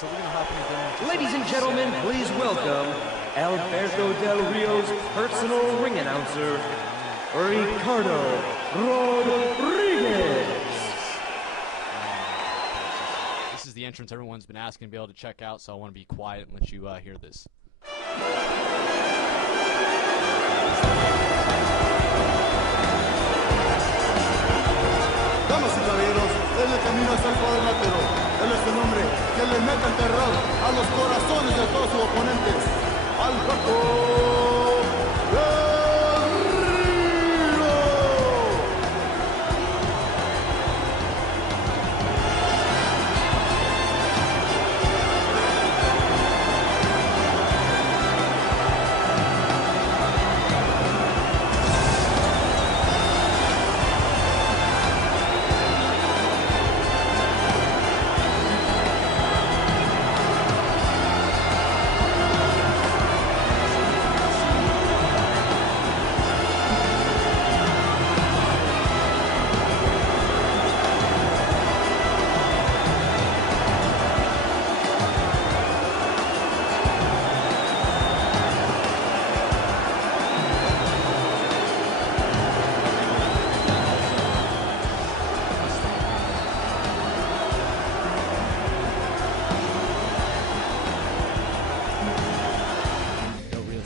Ladies and gentlemen, please welcome Alberto Del Rio's personal ring announcer, Ricardo Rodriguez. This is the entrance everyone's been asking to be able to check out, so I want to be quiet and let you hear this. Damas y caballeros, en el camino hacia el cuadrilátero, él es el hombre que le mete el terror a los corazones de todos sus oponentes, Alberto Del Rio.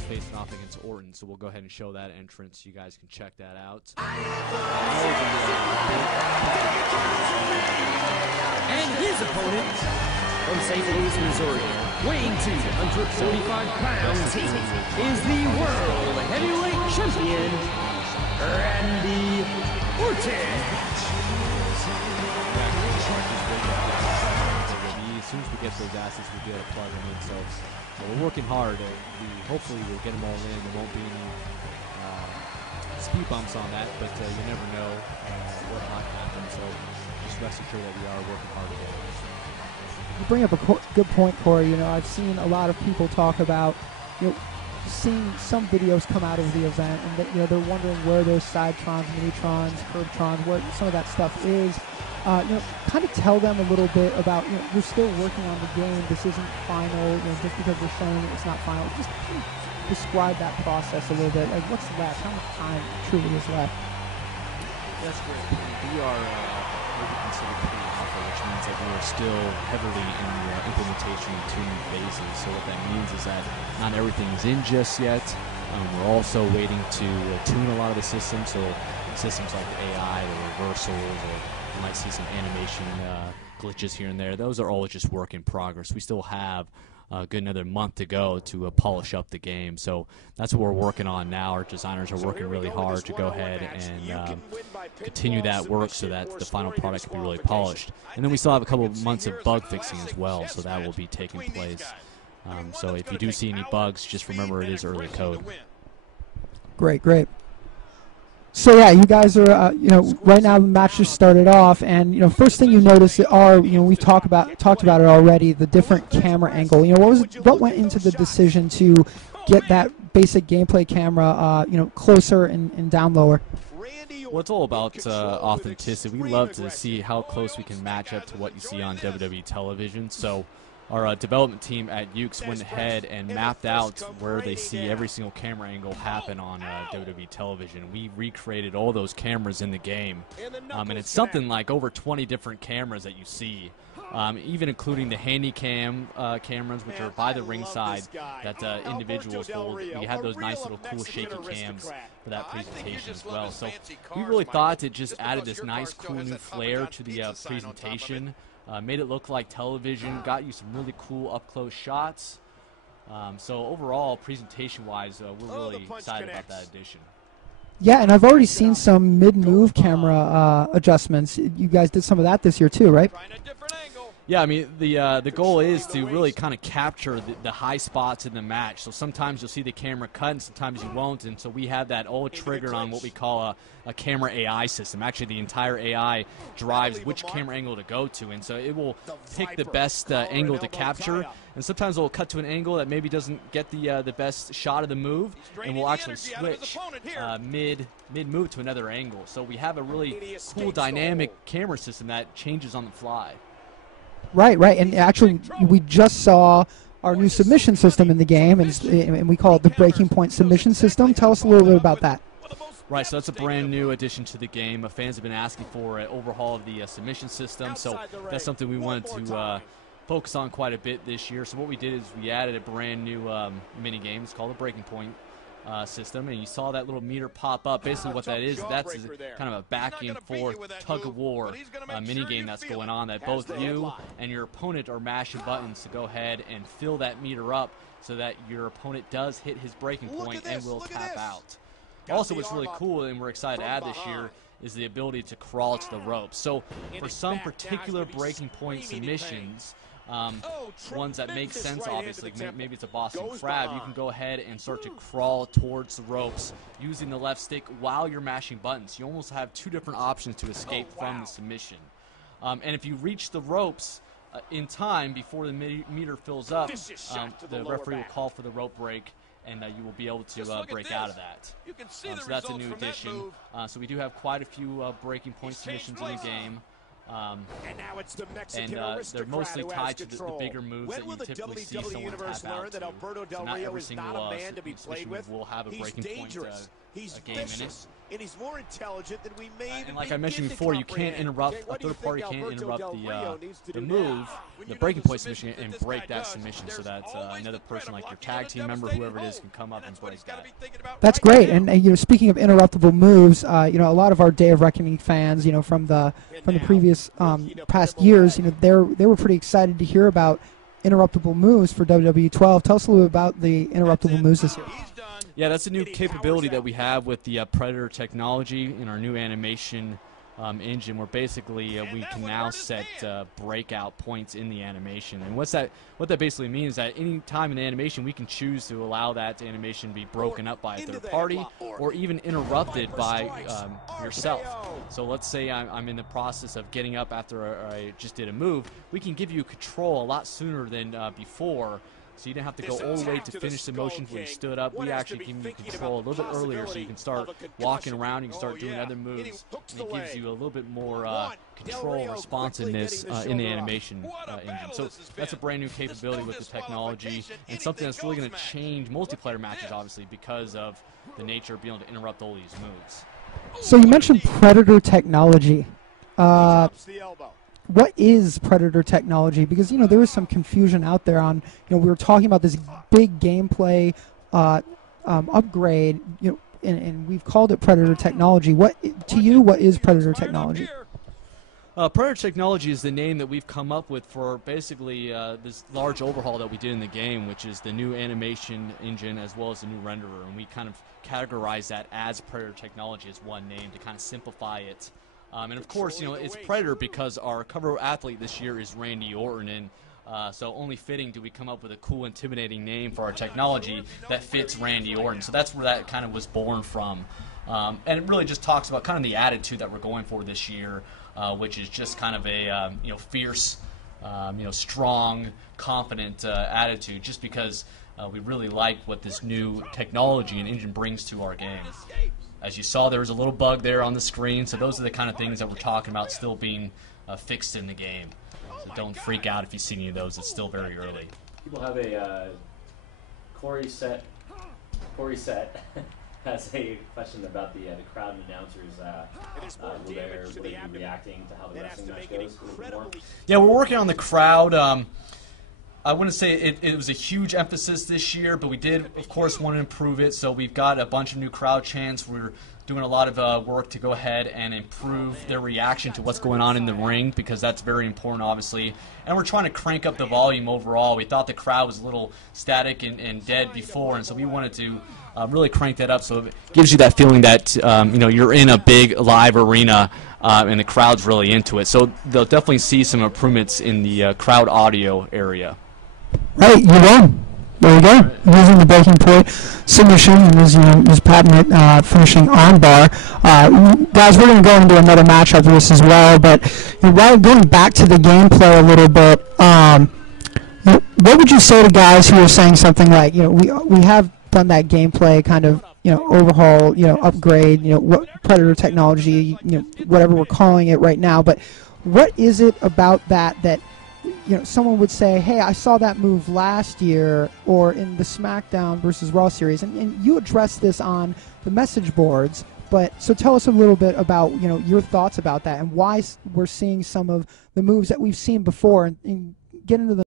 Facing off against Orton, so we'll go ahead and show that entrance. You guys can check that out. And his opponent, from St. Louis, Missouri, weighing 275 pounds, is the World Heavyweight Champion, Randy Orton. As soon as we get those assets, we'll be able to plug them in. So we're working hard. Hopefully we'll get them all in. There won't be any speed bumps on that, but you never know what might happen. So just rest assured that we are working hard together. You bring up a good point, Corey. You know, I've seen a lot of people talk about, seeing some videos come out of the event, and that, they're wondering where those sidetrons, minitrons, curbtrons, where some of that stuff is. Kind of tell them a little bit about, you're still working on the game. This isn't final. Just because we're showing it, it's not final. Just describe that process a little bit. Like, what's left? How much time truly is left? That's great. We are what we consider pre-alpha, which means that we are still heavily in the implementation and tuning phases. So what that means is that not everything is in just yet. We're also waiting to tune a lot of the systems. So systems like the AI, the reversals, or you might see some animation glitches here and there. Those are all just work in progress. We still have a good another month to go to polish up the game. So that's what we're working on now. Our designers are working really hard to go ahead and continue that work so that the final product can be really polished. And then we still have a couple of months of bug fixing as well, so that will be taking place. So if you do see any bugs, just remember it is early code. Great, great. So yeah, you guys are, right now the match just started off, and first thing you notice are, we've talked about it already, the different camera angle. What went into the decision to get that basic gameplay camera, closer and down lower? Well, it's all about authenticity. We love to see how close we can match up to what you see on WWE television. So our development team at Ukes went ahead and mapped out where they see every single camera angle happen on WWE television. We recreated all those cameras in the game, and it's something like over 20 different cameras that you see, even including the handy cam cameras, which are by the ringside that individuals hold. We had those nice little cool shaky cams for that presentation as well. So we really thought it just added this nice cool new flair to the presentation. Made it look like television, got you some really cool up-close shots. So overall, presentation-wise, we're really excited about that addition. Yeah, and I've already seen some mid-move camera adjustments. You guys did some of that this year too, right? Yeah, I mean, the goal is to really kind of capture the high spots in the match. So sometimes you'll see the camera cut and sometimes you won't, and so we have that all triggered on what we call a camera AI system. Actually, the entire AI drives which camera angle to go to, and so it will pick the best angle to capture, and sometimes it will cut to an angle that maybe doesn't get the best shot of the move, and we'll actually switch mid-move to another angle. So we have a really cool dynamic camera system that changes on the fly. Right, and actually we just saw our new submission system in the game, and we call it the Breaking Point submission system. Tell us a little bit about that. Right, so that's a brand new addition to the game. Fans have been asking for an overhaul of the submission system, so that's something we wanted to focus on quite a bit this year. So what we did is we added a brand new mini game. It's called the Breaking Point system, and you saw that little meter pop up. Basically what that is, that's kind of a back and forth tug-of-war mini game that's going on, that both you and your opponent are mashing buttons to go ahead and fill that meter up so that your opponent does hit his breaking point and will tap out. Also, what's really cool and we're excited to add this year is the ability to crawl to the ropes. So for some particular breaking point submissions, ones that make sense, obviously, maybe it's a Boston Crab, you can go ahead and start to crawl towards the ropes using the left stick while you're mashing buttons. You almost have two different options to escape from the submission. And if you reach the ropes in time before the meter fills up, the referee will call for the rope break, and you will be able to break out of that. So that's a new addition. So we do have quite a few breaking point submissions in the game. And they're mostly tied to the bigger moves that you typically see someone tap out to. So not every single submission move will have a breaking point game in it. And he's more intelligent than we may and like I mentioned before, you can't interrupt, a third party can't interrupt the move, the breaking point submission, and break that submission, so that another person like your tag team member, whoever it is, can come up and break that. That's great. And speaking of interruptible moves, a lot of our Day of Reckoning fans, from the previous past years, they were pretty excited to hear about interruptible moves for WWE 12. Tell us a little bit about the interruptible moves this year. Yeah, that's a new capability that we have with the Predator technology in our new animation engine, where basically we can now set breakout points in the animation. And what that basically means is that any time in the animation we can choose to allow that animation to be broken up by a third party or even interrupted by yourself. So let's say I'm in the process of getting up after I just did a move. We can give you control a lot sooner than before. So you didn't have to go all the way to finish the motion when you stood up. We actually give you control a little bit earlier, so you can start walking around, you can start doing other moves, and it gives you a little bit more control and responsiveness in the animation engine. So that's a brand new capability with the technology, and something that's really going to change multiplayer matches, obviously, because of the nature of being able to interrupt all these moves. So you mentioned Predator technology. What is Predator technology? Because there was some confusion out there on we were talking about this big gameplay upgrade, and we've called it Predator technology. What is Predator technology? Predator technology is the name that we've come up with for basically this large overhaul that we did in the game, which is the new animation engine as well as the new renderer, and we kind of categorize that as Predator technology as one name to kind of simplify it. And of course, it's Predator because our cover athlete this year is Randy Orton, and so only fitting do we come up with a cool, intimidating name for our technology that fits Randy Orton. So that's where that kind of was born from. And it really just talks about kind of the attitude that we're going for this year, which is just kind of a fierce, strong, confident attitude, just because we really like what this new technology and engine brings to our game. As you saw, there was a little bug there on the screen, so those are the kind of things that we're talking about still being fixed in the game. So don't freak out if you see any of those. It's still very early. People have a Corey Set has a question about the crowd announcers. Will they be reacting to how the wrestling match goes a little bit more? Yeah, we're working on the crowd. I wouldn't say it was a huge emphasis this year, but we did, of course, want to improve it. So we've got a bunch of new crowd chants. We're doing a lot of work to go ahead and improve their reaction to what's going on in the ring, because that's very important, obviously. And we're trying to crank up the volume overall. We thought the crowd was a little static and dead before, and so we wanted to really crank that up so it gives you that feeling that you're in a big live arena and the crowd's really into it. So they'll definitely see some improvements in the crowd audio area. Right, you won. There we go. Using the breaking point submission and his patented finishing armbar. Guys, we're going to go into another match after this as well, but while going back to the gameplay a little bit, what would you say to guys who are saying something like, we have done that gameplay kind of, overhaul, upgrade, what Predator technology, whatever we're calling it right now, but what is it about that you know, someone would say, hey, I saw that move last year or in the SmackDown versus Raw series, and you addressed this on the message boards. But so tell us a little bit about, you know, your thoughts about that and why we're seeing some of the moves that we've seen before, and get into the